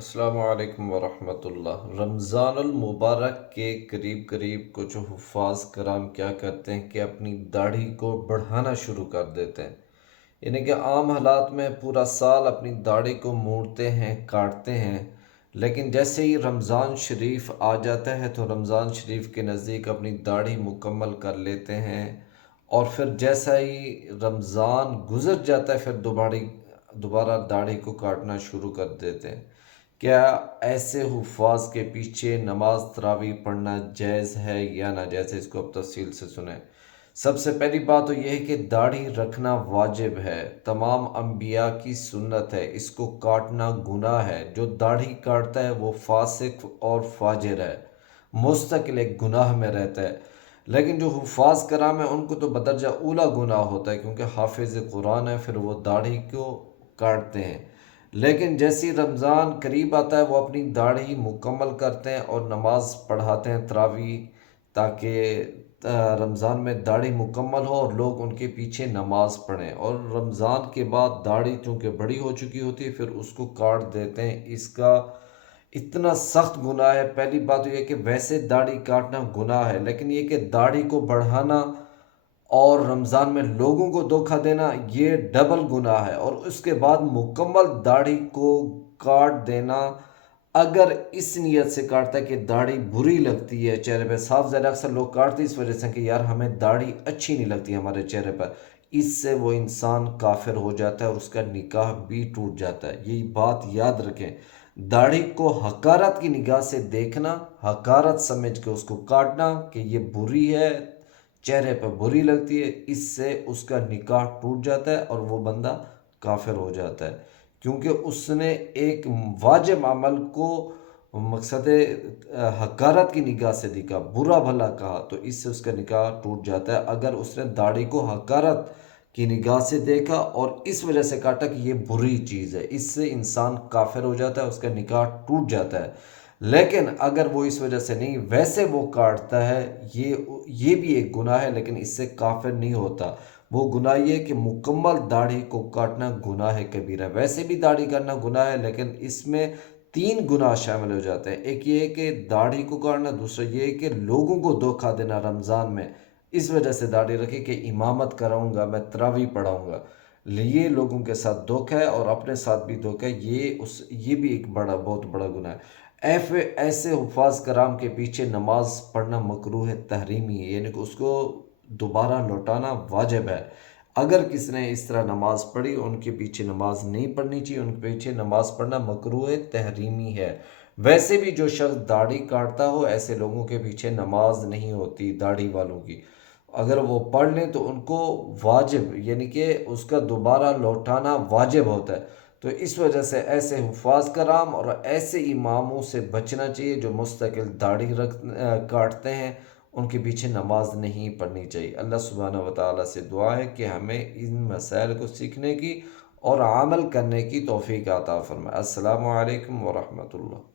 السلام علیکم ورحمۃ اللہ۔ رمضان المبارک کے قریب قریب کچھ حفاظ کرام کیا کرتے ہیں کہ اپنی داڑھی کو بڑھانا شروع کر دیتے ہیں، یعنی کہ عام حالات میں پورا سال اپنی داڑھی کو موڑتے ہیں، کاٹتے ہیں، لیکن جیسے ہی رمضان شریف آ جاتا ہے تو رمضان شریف کے نزدیک اپنی داڑھی مکمل کر لیتے ہیں، اور پھر جیسا ہی رمضان گزر جاتا ہے پھر دوبارہ داڑھی کو کاٹنا شروع کر دیتے ہیں۔ کیا ایسے حفاظ کے پیچھے نماز تراویح پڑھنا جائز ہے یا ناجائز ہے؟ اس کو اب تفصیل سے سنیں۔ سب سے پہلی بات تو یہ ہے کہ داڑھی رکھنا واجب ہے، تمام انبیاء کی سنت ہے، اس کو کاٹنا گناہ ہے۔ جو داڑھی کاٹتا ہے وہ فاسق اور فاجر ہے، مستقل ایک گناہ میں رہتا ہے۔ لیکن جو حفاظ کرام ہیں ان کو تو بدرجہ اولا گناہ ہوتا ہے، کیونکہ حافظ قرآن ہے، پھر وہ داڑھی کو کاٹتے ہیں۔ لیکن جیسی رمضان قریب آتا ہے وہ اپنی داڑھی مکمل کرتے ہیں اور نماز پڑھاتے ہیں تراویح، تاکہ رمضان میں داڑھی مکمل ہو اور لوگ ان کے پیچھے نماز پڑھیں، اور رمضان کے بعد داڑھی چونکہ بڑی ہو چکی ہوتی ہے پھر اس کو کاٹ دیتے ہیں۔ اس کا اتنا سخت گناہ ہے۔ پہلی بات یہ ہے کہ ویسے داڑھی کاٹنا گناہ ہے، لیکن یہ کہ داڑھی کو بڑھانا اور رمضان میں لوگوں کو دھوکہ دینا یہ ڈبل گناہ ہے، اور اس کے بعد مکمل داڑھی کو کاٹ دینا اگر اس نیت سے کاٹتا ہے کہ داڑھی بری لگتی ہے چہرے پہ، صاف ظاہر اکثر لوگ کاٹتے اس وجہ سے کہ یار ہمیں داڑھی اچھی نہیں لگتی ہمارے چہرے پر، اس سے وہ انسان کافر ہو جاتا ہے اور اس کا نکاح بھی ٹوٹ جاتا ہے۔ یہی بات یاد رکھیں، داڑھی کو حقارت کی نگاہ سے دیکھنا، حقارت سمجھ کے اس کو کاٹنا کہ یہ بری ہے، چہرے پہ بری لگتی ہے، اس سے اس کا نکاح ٹوٹ جاتا ہے اور وہ بندہ کافر ہو جاتا ہے، کیونکہ اس نے ایک واجب عمل کو مقصد حقارت کی نگاہ سے دیکھا، برا بھلا کہا، تو اس سے اس کا نکاح ٹوٹ جاتا ہے۔ اگر اس نے داڑھی کو حقارت کی نگاہ سے دیکھا اور اس وجہ سے کاٹا کہ یہ بری چیز ہے، اس سے انسان کافر ہو جاتا ہے، اس کا نکاح ٹوٹ جاتا ہے۔ لیکن اگر وہ اس وجہ سے نہیں، ویسے وہ کاٹتا ہے، یہ بھی ایک گناہ ہے لیکن اس سے کافر نہیں ہوتا۔ وہ گناہ یہ ہے کہ مکمل داڑھی کو کاٹنا گناہ ہے کبیرہ۔ ویسے بھی داڑھی کرنا گناہ ہے لیکن اس میں تین گناہ شامل ہو جاتے ہیں۔ ایک یہ ہے کہ داڑھی کو کاٹنا، دوسرا یہ ہے کہ لوگوں کو دھوکہ دینا رمضان میں، اس وجہ سے داڑھی رکھی کہ امامت کراؤں گا، میں تراویح پڑھاؤں گا، یہ لوگوں کے ساتھ دھوکہ ہے اور اپنے ساتھ بھی دھوکہ ہے، یہ بھی ایک بہت بڑا گناہ ہے۔ ایسے حفاظ کرام کے پیچھے نماز پڑھنا مکروہ تحریمی ہے، یعنی کہ اس کو دوبارہ لوٹانا واجب ہے۔ اگر کسی نے اس طرح نماز پڑھی، ان کے پیچھے نماز نہیں پڑھنی چاہیے، ان کے پیچھے نماز پڑھنا مکروہ تحریمی ہے۔ ویسے بھی جو شخص داڑھی کاٹتا ہو ایسے لوگوں کے پیچھے نماز نہیں ہوتی، داڑھی والوں کی، اگر وہ پڑھ لیں تو ان کو واجب، یعنی کہ اس کا دوبارہ لوٹانا واجب ہوتا ہے۔ تو اس وجہ سے ایسے حفاظ کرام اور ایسے اماموں سے بچنا چاہیے جو مستقل داڑھی کاٹتے ہیں، ان کے پیچھے نماز نہیں پڑھنی چاہیے۔ اللہ سبحانہ و تعالیٰ سے دعا ہے کہ ہمیں ان مسائل کو سیکھنے کی اور عمل کرنے کی توفیق عطا فرمائے۔ السلام علیکم ورحمۃ اللہ۔